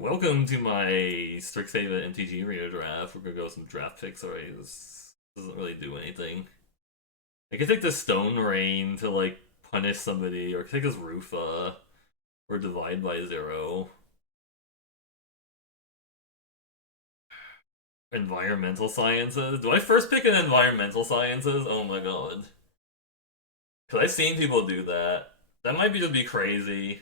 Welcome to my Strixhaven MTG Arena draft. We're gonna go with some draft picks already. This doesn't really do anything. I could take the Stone Rain to like punish somebody, or I could take this Rufa or divide by zero. Environmental sciences. Do I first pick an environmental sciences? Oh my god. Cause I've seen people do that. That might be just be crazy.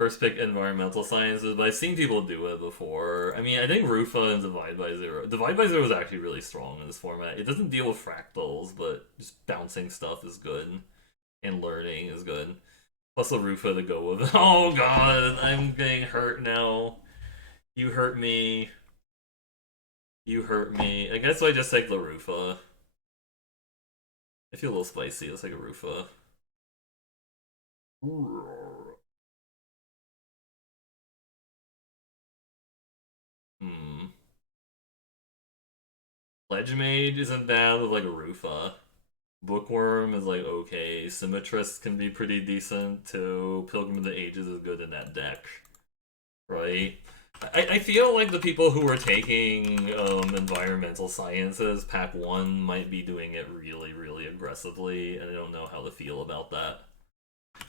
First pick environmental sciences, but I've seen people do it before. I mean, I think Rufa and Divide by Zero. Divide by Zero is actually really strong in this format. It doesn't deal with fractals, but just bouncing stuff is good, and learning is good. Plus a Rufa to go with. Oh god, I'm getting hurt now. You hurt me. You hurt me. I guess I just take the Rufa. I feel a little spicy. Let's take a Rufa. Hmm. Pledge Mage isn't bad with like a Rufa. Bookworm is like okay. Symmetrist can be pretty decent too. Pilgrim of the Ages is good in that deck, right? I feel like the people who are taking environmental sciences pack 1 might be doing it really, really aggressively, and I don't know how to feel about that.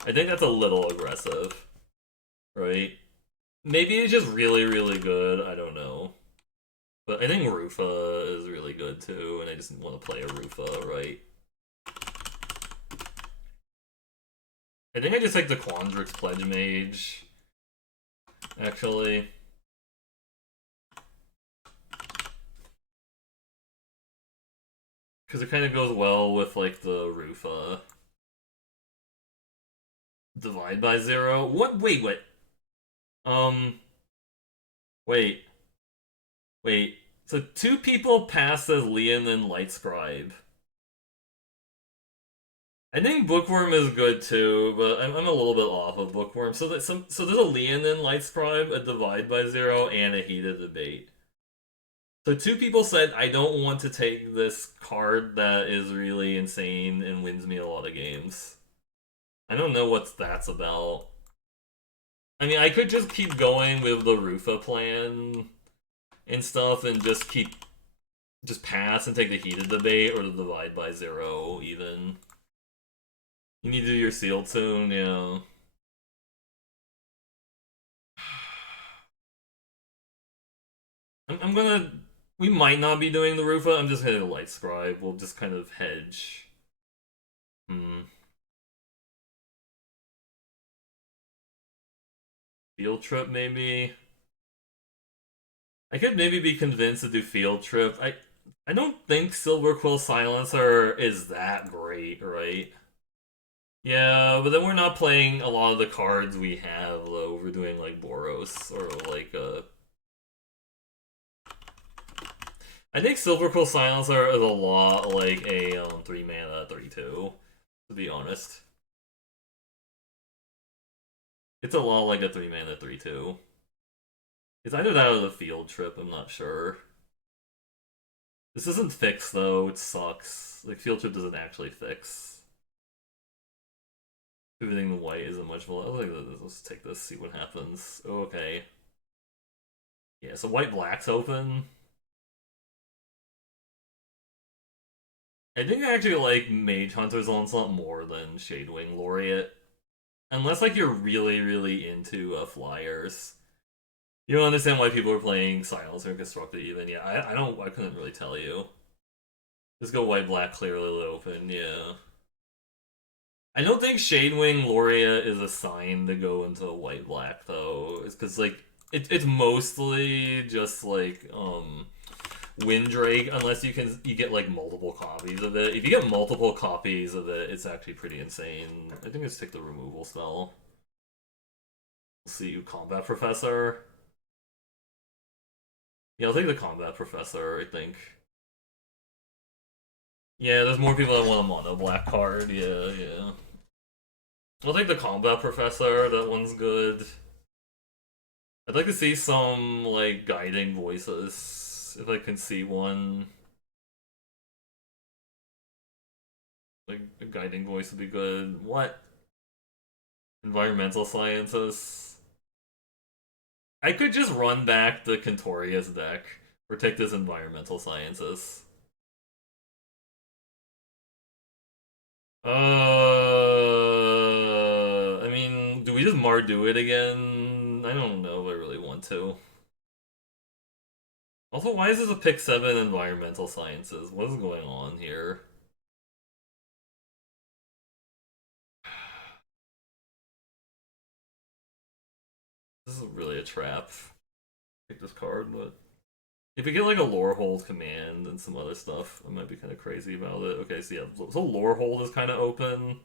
I think that's a little aggressive, right? Maybe it's just really, really good, I don't know. But I think Rufa is really good too, and I just want to play a Rufa, right? I think I just like the Quandrix Pledge Mage, actually. Because it kind of goes well with, like, the Rufa. Divide by zero? What? Wait, what? Um, wait. Wait. So 2 people passed as Leonin Lightscribe. I think Bookworm is good too, but I'm a little bit off of Bookworm. So there's a Leonin Lightscribe, a Divide by Zero, and a Heated Debate. So 2 people said I don't want to take this card that is really insane and wins me a lot of games. I don't know what that's about. I mean, I could just keep going with the Rufa plan and stuff and just pass and take the Heated Debate or the Divide by Zero even. You need to do your Sealed soon, yeah. I'm gonna. We might not be doing the Rufa. I'm just gonna Light Scribe. We'll just kind of hedge. Hmm. Field Trip, maybe. I could maybe be convinced to do Field Trip. I don't think Silverquill Silencer is that great, right? Yeah, but then we're not playing a lot of the cards we have, though. We're doing like Boros or like I think Silverquill Silencer is a lot like a 3 mana 3/2, to be honest. It's a lot like a 3 mana 3/2. It's either that or the Field Trip, I'm not sure. This isn't fixed though, it sucks. Like Field Trip doesn't actually fix. Pivoting the white isn't much more. Let's take this, see what happens. Oh, okay. Yeah, so white black's open. I think I actually like Mage Hunter's Onslaught more than Shadewing Laureate. Unless like you're really, really into flyers. You don't understand why people are playing Silencer and Constructed even. Yeah, I couldn't really tell you. Just go white black clearly open, yeah. I don't think Shadewing Laureate is a sign to go into white black though. It's because like it's mostly just like Windrake unless you get like multiple copies of it. If you get multiple copies of it, it's actually pretty insane. I think let's take the removal spell. We'll see you Combat Professor. Yeah, I'll take the Combat Professor, I think. Yeah, there's more people that want a mono black card. Yeah, yeah. I'll take the Combat Professor. That one's good. I'd like to see some like guiding voices if I can see one. Like a guiding voice would be good. What? Environmental sciences. I could just run back the Contorius deck or take this Environmental Sciences. I mean, do we just Mardu it again? I don't know if I really want to. Also, why is this a pick 7 Environmental Sciences? What is going on here? This is really a trap. Pick this card, but if you get like a Lorehold command and some other stuff, I might be kind of crazy about it. Okay, so yeah, so Lorehold is kind of open.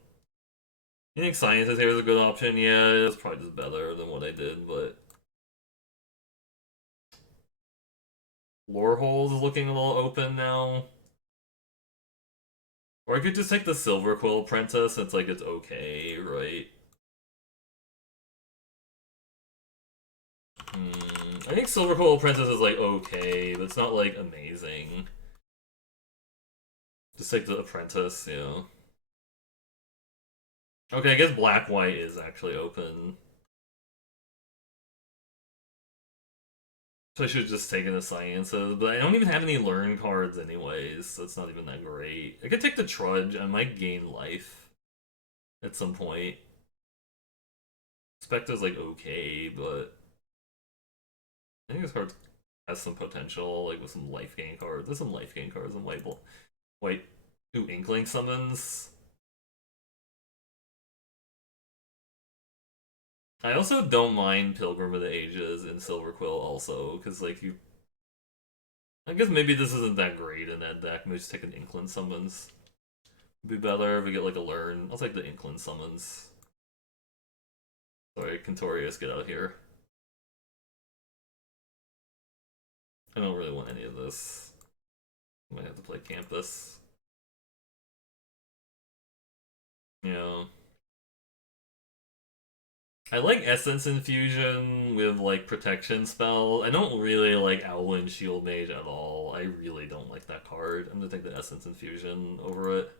You think Sciences here is a good option? Yeah, it's probably just better than what I did, but Lorehold is looking a little open now. Or I could just take the Silverquill Apprentice, it's like it's okay, right? I think Silverquill Apprentice is like okay, but it's not like amazing. Just take the Apprentice, yeah. Okay, I guess Black-White is actually open. So I should have just taken the Sciences, but I don't even have any Learn cards anyways, so it's not even that great. I could take the Trudge, I might gain life at some point. Spectre's like okay, but I think this card has some potential, like with some life gain cards. There's some life gain cards in White. Ooh, Inkling summons. I also don't mind Pilgrim of the Ages in Silverquill also, because like you I guess maybe this isn't that great in that deck. Maybe just take an Inkling summons. Be better if we get like a learn. I'll take the Inkling summons. Sorry, Contorius, get out of here. I don't really want any of this. I might have to play Campus. Yeah. I like Essence Infusion with like protection spell. I don't really like Owlin Shield Mage at all. I really don't like that card. I'm gonna take the Essence Infusion over it.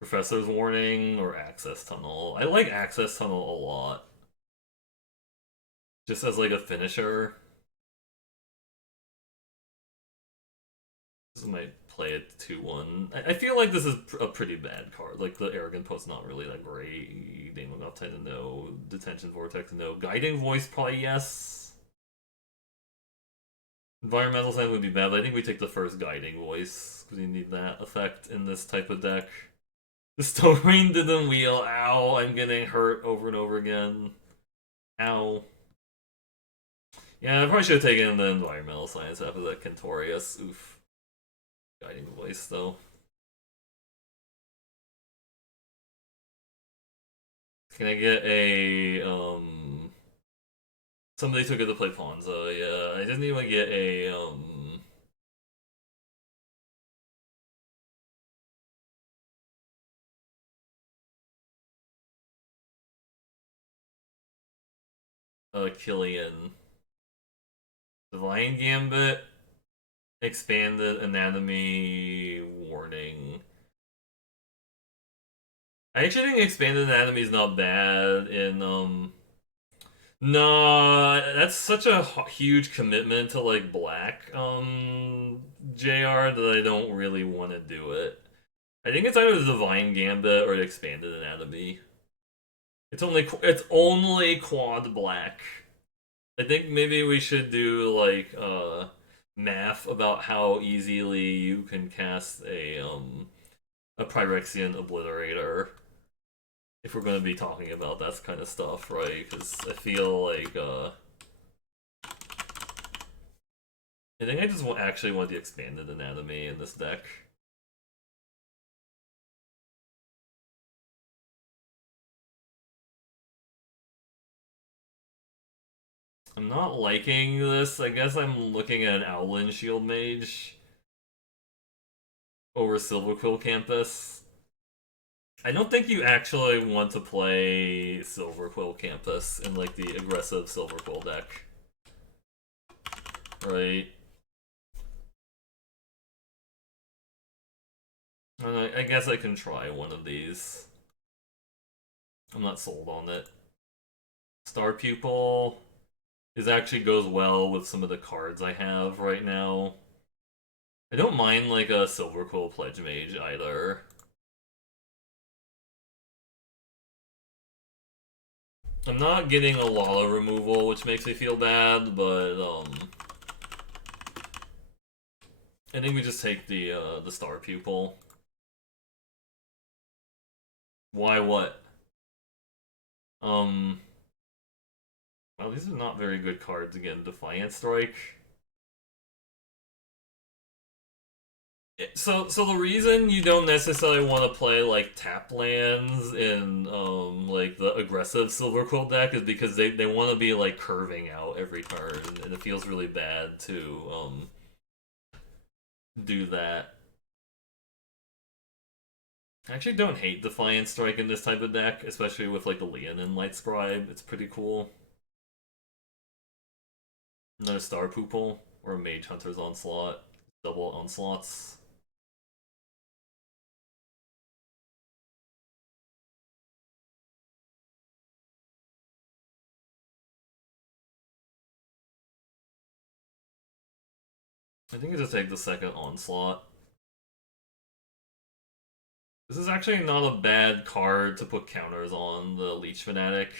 Professor's Warning or Access Tunnel. I like Access Tunnel a lot. Just as like a finisher. This might play it 2-1. I feel like this is a pretty bad card. Like, the Arrogant Post's not really that great. Damon of Titan, no. Detention Vortex, no. Guiding Voice, probably yes. Environmental Science would be bad, but I think we take the first Guiding Voice, because you need that effect in this type of deck. The Storming didn't wheel. Ow, I'm getting hurt over and over again. Ow. Yeah, I probably should have taken the Environmental Science after that Contorius. Oof. Guiding Voice, though. Can I get a, Somebody took it to play Ponza, yeah. I didn't even get Killian. Divine Gambit, Expanded Anatomy, Warning. I actually think Expanded Anatomy is not bad in, No, that's such a huge commitment to, like, black, JR that I don't really want to do it. I think it's either the Divine Gambit or the Expanded Anatomy. It's only quad black. I think maybe we should do like math about how easily you can cast a Pyrexian Obliterator if we're going to be talking about that kind of stuff, right? Because I feel like I think I just actually want the Expanded Anatomy in this deck. I'm not liking this. I guess I'm looking at an Owlin Shield Mage over Silverquill Campus. I don't think you actually want to play Silverquill Campus in like the aggressive Silverquill deck. Right? I guess I can try one of these. I'm not sold on it. Star Pupil. It actually goes well with some of the cards I have right now. I don't mind like a Silverquill Pledge Mage either. I'm not getting a lot of removal, which makes me feel bad, but I think we just take the Star Pupil. Why what? Um well, these are not very good cards again. Defiant Strike. So the reason you don't necessarily want to play like tap lands in like the aggressive Silverquill deck is because they want to be like curving out every turn, and it feels really bad to do that. I actually don't hate Defiant Strike in this type of deck, especially with like the Leonin Lightscribe. It's pretty cool. Another Star Pupil or a Mage Hunter's Onslaught. Double onslaughts. I think I just take the second onslaught. This is actually not a bad card to put counters on the Leech Fanatic.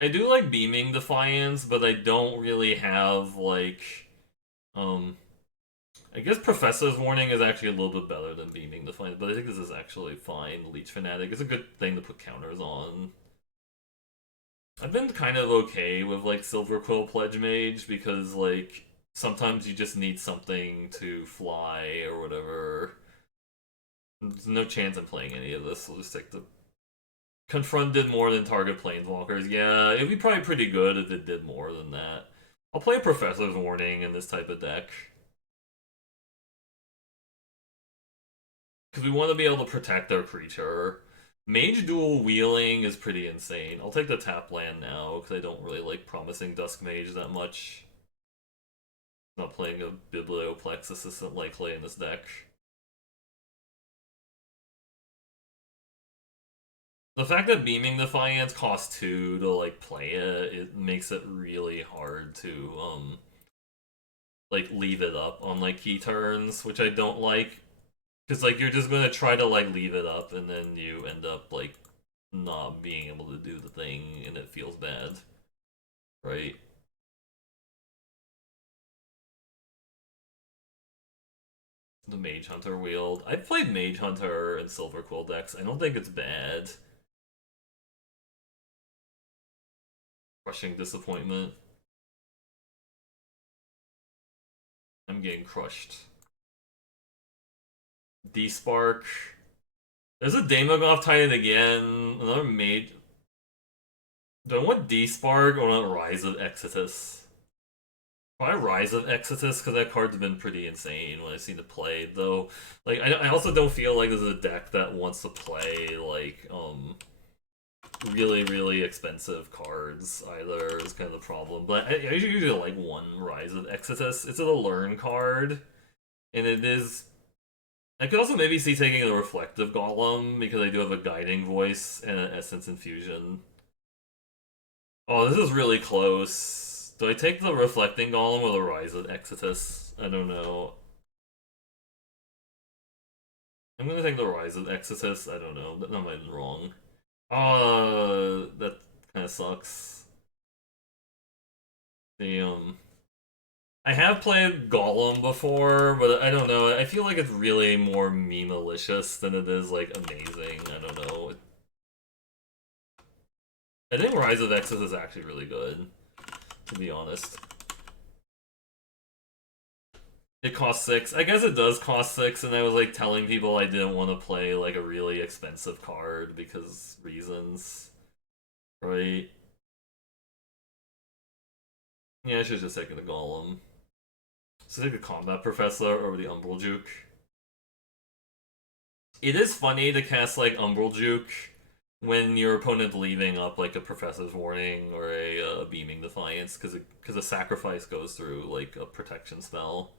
I do like Beaming Defiance, but I don't really have like um I guess Professor's Warning is actually a little bit better than Beaming Defiance, but I think this is actually fine. Leech Fanatic is a good thing to put counters on. I've been kind of okay with like Silverquill Pledge Mage because like sometimes you just need something to fly or whatever. There's no chance I'm playing any of this. I'll just take the Confront did more than target planeswalkers. Yeah, it'd be probably pretty good if it did more than that. I'll play Professor's Warning in this type of deck. Because we want to be able to protect our creature. Mage Dual Wheeling is pretty insane. I'll take the tap land now, because I don't really like Promising Dusk Mage that much. Not playing a Biblioplexus isn't likely in this deck. The fact that Beaming Defiance costs 2 to like play it, it makes it really hard to like leave it up on like key turns, which I don't like. Because like you're just gonna try to like leave it up and then you end up like not being able to do the thing and it feels bad. Right? The Mage Hunter wield. I've played Mage Hunter in Silverquill decks. I don't think it's bad. Crushing disappointment. I'm getting crushed. D-Spark. There's a Daemogoth Titan again. Another Mage. Do I want D-Spark or want Rise of Exodus? Probably Rise of Exodus, because that card's been pretty insane when I've seen it played, though. Like, I also don't feel like this is a deck that wants to play, like, really, really expensive cards either, is kind of the problem. But I usually like one Rise of Exodus. It's a learn card, and it is... I could also maybe see taking the Reflective Golem, because I do have a Guiding Voice and an Essence Infusion. Oh, this is really close. Do I take the Reflecting Golem or the Rise of Exodus? I don't know. I'm gonna take the Rise of Exodus. I don't know. That might be wrong. That kind of sucks. Damn. I have played Golem before, but I don't know. I feel like it's really more meme-malicious than it is, like, amazing. I don't know. I think Rise of Exodus is actually really good, to be honest. It costs 6. I guess it does cost 6, and I was like telling people I didn't want to play like a really expensive card because reasons. Right? Yeah, I should just take the Golem. So take the Combat Professor over the Umbral Juke. It is funny to cast like Umbral Juke when your opponent's leaving up like a Professor's Warning or a Beaming Defiance because a sacrifice goes through like a protection spell.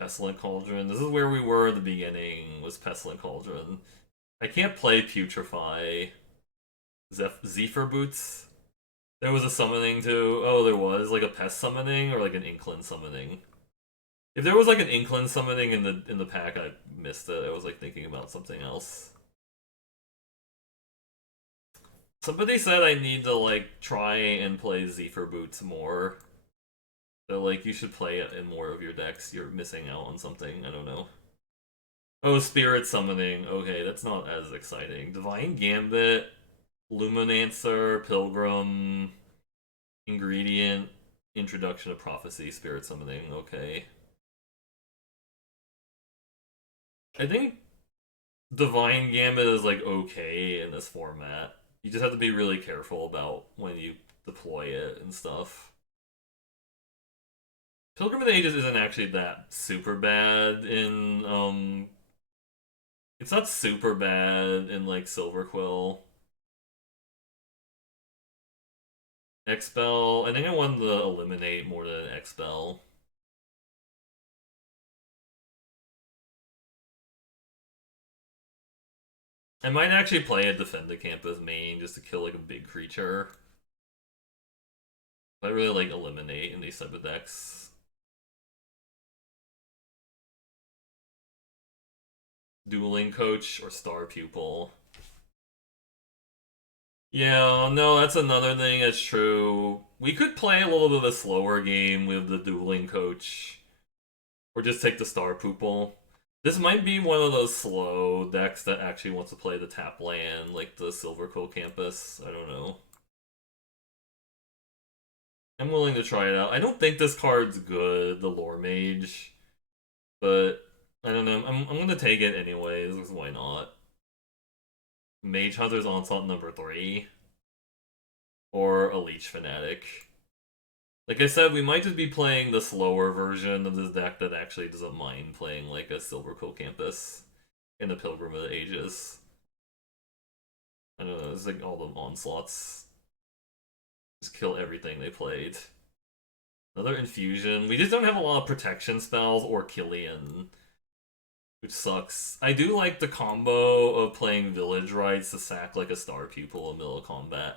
Pestilent Cauldron. This is where we were at the beginning, was Pestilent Cauldron. I can't play Putrefy. Zephyr Boots? There was a summoning too. Oh, there was like a pest summoning or like an Inkling summoning. If there was like an Inkling summoning in the pack, I missed it. I was like thinking about something else. Somebody said I need to like try and play Zephyr Boots more. So like you should play it in more of your decks. You're missing out on something. I don't know. Oh, Spirit Summoning. Okay, that's not as exciting. Divine Gambit, Luminancer, Pilgrim, Ingredient, Introduction of Prophecy, Spirit Summoning. Okay. I think Divine Gambit is like okay in this format. You just have to be really careful about when you deploy it and stuff. Pilgrim of the Ages isn't actually that super bad in it's not super bad in like Silverquill. Expel, I think I wanted to eliminate more than expel. I might actually play a Defend the Campus main just to kill like a big creature. I really like eliminate in these type of decks. Dueling Coach or Star Pupil. Yeah, no, that's another thing that's true. We could play a little bit of a slower game with the Dueling Coach. Or just take the Star Pupil. This might be one of those slow decks that actually wants to play the tap land, like the Silverquill Campus. I don't know. I'm willing to try it out. I don't think this card's good, the Lore Mage, but I don't know. I'm gonna take it anyways, because why not? Mage Hunter's Onslaught number 3, or a Leech Fanatic. Like I said, we might just be playing the slower version of this deck that actually doesn't mind playing like a Silverquill Campus in the Pilgrim of the Ages. I don't know, it's like all the onslaughts. Just kill everything they played. Another infusion. We just don't have a lot of protection spells or Killian, which sucks. I do like the combo of playing Village Rites to sack like a Star Pupil in the middle of combat.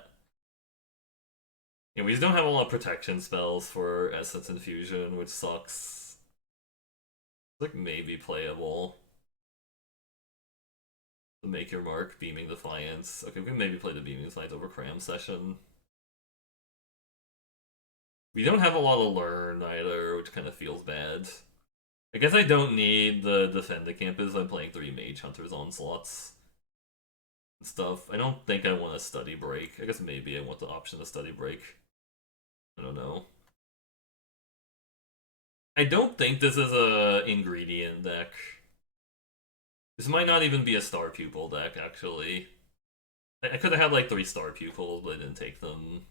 Yeah, we just don't have a lot of protection spells for Essence Infusion, which sucks. It's like maybe playable. The Make Your Mark, Beaming Defiance. Okay, we can maybe play the Beaming Defiance over Cram Session. We don't have a lot of Learn either, which kind of feels bad. I guess I don't need the Defend the Campus. I'm playing 3 Mage Hunters Onslaughts and stuff. I don't think I want a Study Break. I guess maybe I want the option of Study Break. I don't know. I don't think this is a ingredient deck. This might not even be a Star Pupil deck, actually. I could have had like 3 Star Pupils, but I didn't take them.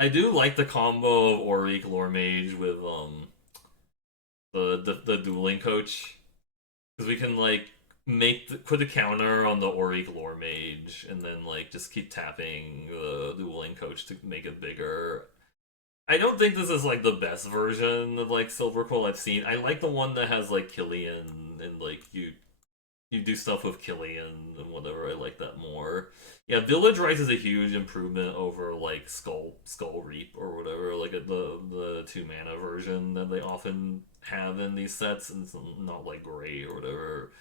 I do like the combo of Auric Lore Mage with the dueling coach, because we can like put a counter on the Auric Lore Mage and then like just keep tapping the dueling coach to make it bigger. I don't think this is like the best version of like Silverquill I've seen. I like the one that has like Killian and like you do stuff with Killian and whatever. I like that more. Yeah, Village Rise is a huge improvement over like Skull Reap or whatever, like the 2 mana version that they often have in these sets, and it's not like great or whatever.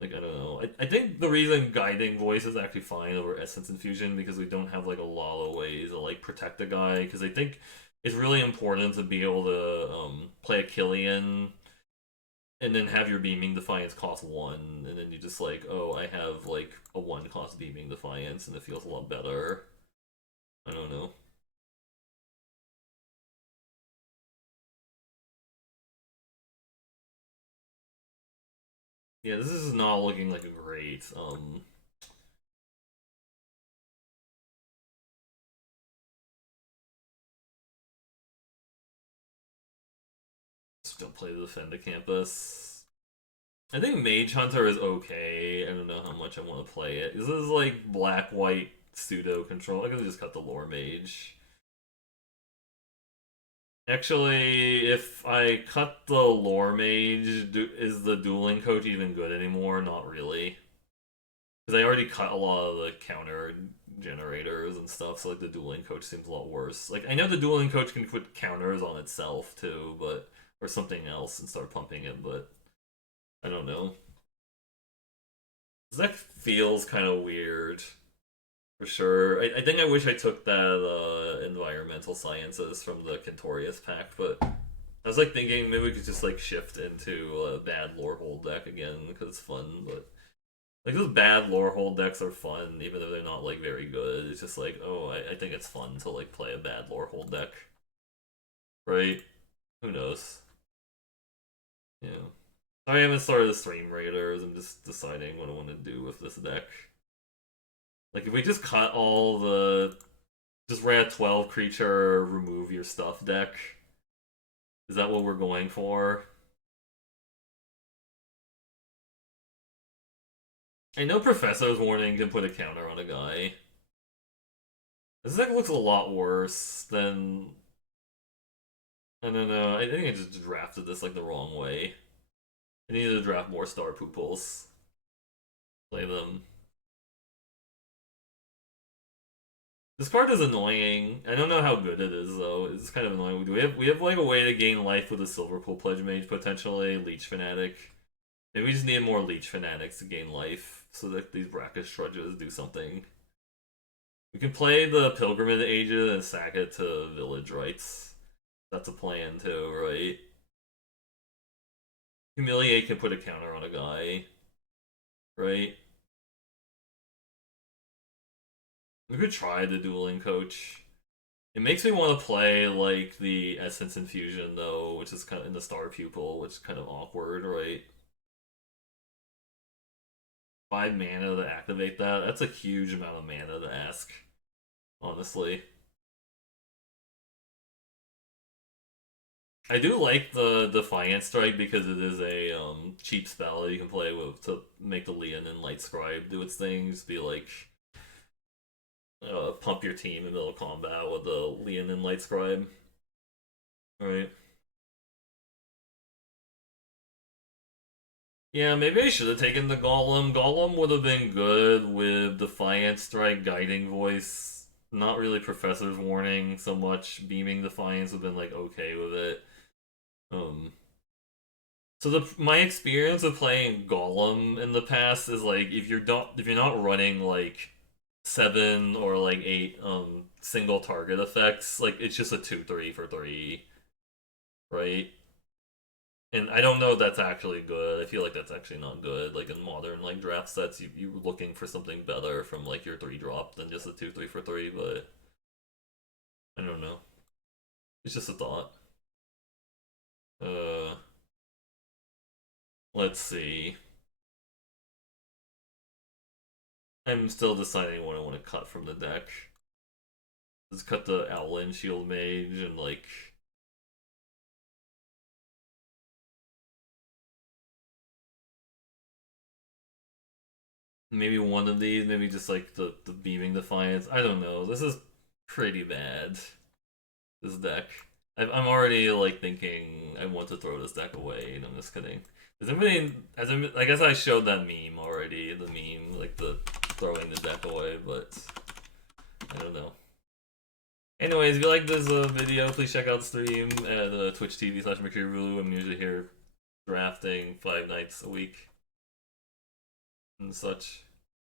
Like I don't know. I think the reason Guiding Voice is actually fine over Essence Infusion because we don't have like a lot of ways to like protect a guy, because I think it's really important to be able to play a Killian and then have your Beaming Defiance cost 1, and then you just like, oh, I have like a 1 cost Beaming Defiance, and it feels a lot better. I don't know. Yeah, this is not looking like a great. Still play the Defend the Campus. I think Mage Hunter is okay. I don't know how much I want to play it. This is like black-white pseudo control. I could just cut the Lore Mage. Actually, if I cut the Lore Mage, is the dueling coach even good anymore? Not really. Because I already cut a lot of the counter generators and stuff, so like the dueling coach seems a lot worse. Like I know the dueling coach can put counters on itself too, but or something else and start pumping it, but I don't know. This deck feels kind of weird for sure. I think I wish I took that environmental sciences from the Kentorius pack, but I was like thinking maybe we could just like shift into a bad lore hold deck again because it's fun, but like those bad lore hold decks are fun, even though they're not like very good. It's just like, oh, I think it's fun to like play a bad lore hold deck, right? Who knows? Yeah. I haven't started the Stream Raiders. I'm just deciding what I want to do with this deck. Like if we just cut all the just rat 12 creature, remove your stuff deck. Is that what we're going for? I know Professor's Warning can put a counter on a guy. This deck looks a lot worse than I don't know. I think I just drafted this like the wrong way. I needed to draft more Star Pooples. Play them. This card is annoying. I don't know how good it is though. It's kind of annoying. Do we have like a way to gain life with a Silverquill Pledge Mage potentially? Leech Fanatic. Maybe we just need more Leech Fanatics to gain life so that these Brackish Trudges do something. We can play the Pilgrimage Ages and sack it to Village Rites. That's a plan too, right? Humiliate can put a counter on a guy, right? We could try the dueling coach. It makes me want to play like the Essence Infusion though, which is kind of in the Star Pupil, which is kind of awkward, right? 5 mana to activate that. That's a huge amount of mana to ask, honestly. I do like the Defiant Strike because it is a cheap spell that you can play with to make the Leonin Lightscribe do its thing. Just be like, pump your team in the middle of combat with the Leonin Lightscribe. Right. Yeah, maybe I should have taken the Golem. Golem would have been good with Defiant Strike, Guiding Voice. Not really Professor's Warning so much. Beaming Defiance would have been like okay with it. Um, so my experience of playing Golem in the past is like if you're not running like 7 or like 8 single target effects, like it's just a 2/3 for 3, right? And I don't know if that's actually good. I feel like that's actually not good. Like in modern like draft sets, you're looking for something better from like your 3 drop than just a 2/3 for 3, but I don't know. It's just a thought. Uh let's see. I'm still deciding what I want to cut from the deck. Let's cut the Owlin Shield Mage and like maybe one of these, maybe just like the Beaming Defiance. I don't know. This is pretty bad. This deck. I'm already like thinking I want to throw this deck away, and I'm just kidding. Does anybody? I guess I showed that meme already. The meme, like the throwing the deck away, but I don't know. Anyways, if you like this video, please check out the stream at Twitch TV/MercurioBlue. I'm usually here drafting 5 nights a week and such.